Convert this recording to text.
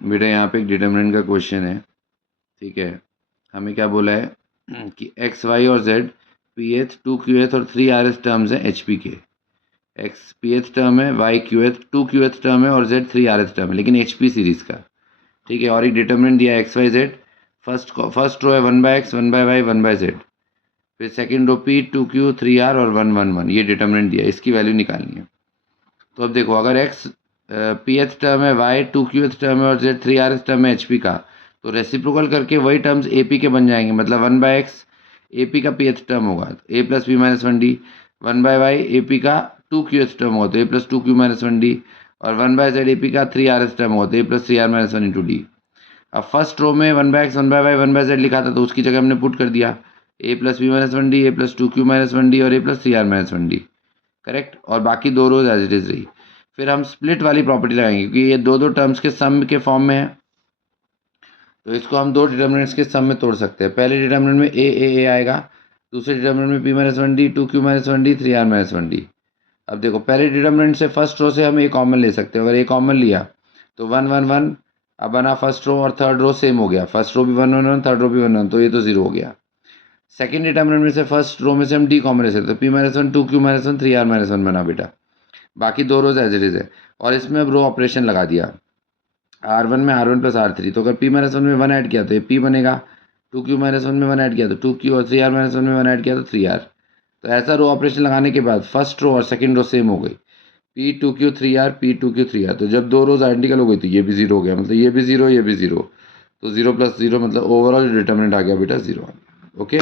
बेटा यहाँ पे एक डिटर्मिनेंट का क्वेश्चन है, ठीक है। हमें क्या बोला है कि एक्स वाई और जेड पी एथ, टू क्यू एथ और थ्री आर एस टर्म्स हैं एच पी के। एक्स पी एथ टर्म है, वाई क्यू एथ, टू क्यू एथ टर्म है और Z three r s term है, लेकिन एच पी सीरीज़ का, ठीक है। और एक डिटर्मिनेंट दिया है X Y Z. First row है 1/x 1/y 1/z, फिर second row P, two Q, three R और 1 1 1, ये डिटर्मिनेंट दिया है, इसकी वैल्यू निकालनी है। तो अब देखो, अगर एक्स पी एथ टर्म है, Y to q th term है और Z three r s term है एच पी का, तो रेसिप्रोकल करके वही टर्म्स ए पी के बन जाएंगे। मतलब 1/x ए पी का पी एथ टर्म होगा तो a plus p minus one d, 1/y A P का टू क्यू एथ टर्म होगा तो a plus two Q minus one d, और 1/z ए पी का थ्री आर एस टर्म होगा तो a plus three are minus one into d. अब first row में 1/x 1/y 1/z लिखा था तो उसकी जगह हमने पुट कर दिया a plus b minus one d, a plus two Q minus one d और a plus three are minus one d, correct. और बाकी दो रोज एज इट इज रही। फिर हम स्प्लिट वाली प्रॉपर्टी लगाएंगे क्योंकि ये दो दो टर्म्स के सम के फॉर्म में है, तो इसको हम दो डिटर्मिनेंट्स के सम में तोड़ सकते हैं। पहले डिटर्मिनेंट में ए आएगा, दूसरे डिटर्मिनेंट में P minus one D, two Q minus one D, three are minus one D. अब देखो, पहले डिटर्मिनेंट से फर्स्ट रो से हम ए कॉमन ले सकते हैं। अगर ए कॉमन लिया तो 1 1 1, अब बना फर्स्ट रो और थर्ड रो सेम हो गया, फर्स्ट रो भी 1 1 1, थर्ड रो भी 1 1, तो ये तो जीरो हो गया। सेकंड डिटर्मिनेंट में से फर्स्ट रो में से हम डी कॉमन ले सकते हैं, P minus one, two Q minus one, three are minus one बना बेटा। बाकी दो रोज एज इट इज है, और इसमें अब रो ऑपरेशन लगा दिया, आर वन में R one plus R three, तो अगर पी माइनस वन में वन ऐड किया तो ये पी बनेगा, टू क्यू माइनस वन में वन ऐड किया तो टू क्यू, और थ्री आर माइनस वन में वन ऐड किया तो थ्री आर। तो ऐसा रो ऑपरेशन लगाने के बाद फर्स्ट रो और सेकंड रो सेम हो गई, P two Q three R, P two Q three R. तो जब दो रोज आइडेंटिकल हो गई तो ये भी जीरो हो गया, मतलब ये भी जीरो, ये भी जीरो, तो जीरो प्लस जीरो मतलब ओवरऑल डिटर्मिनेंट आ गया बेटा जीरो। ओके।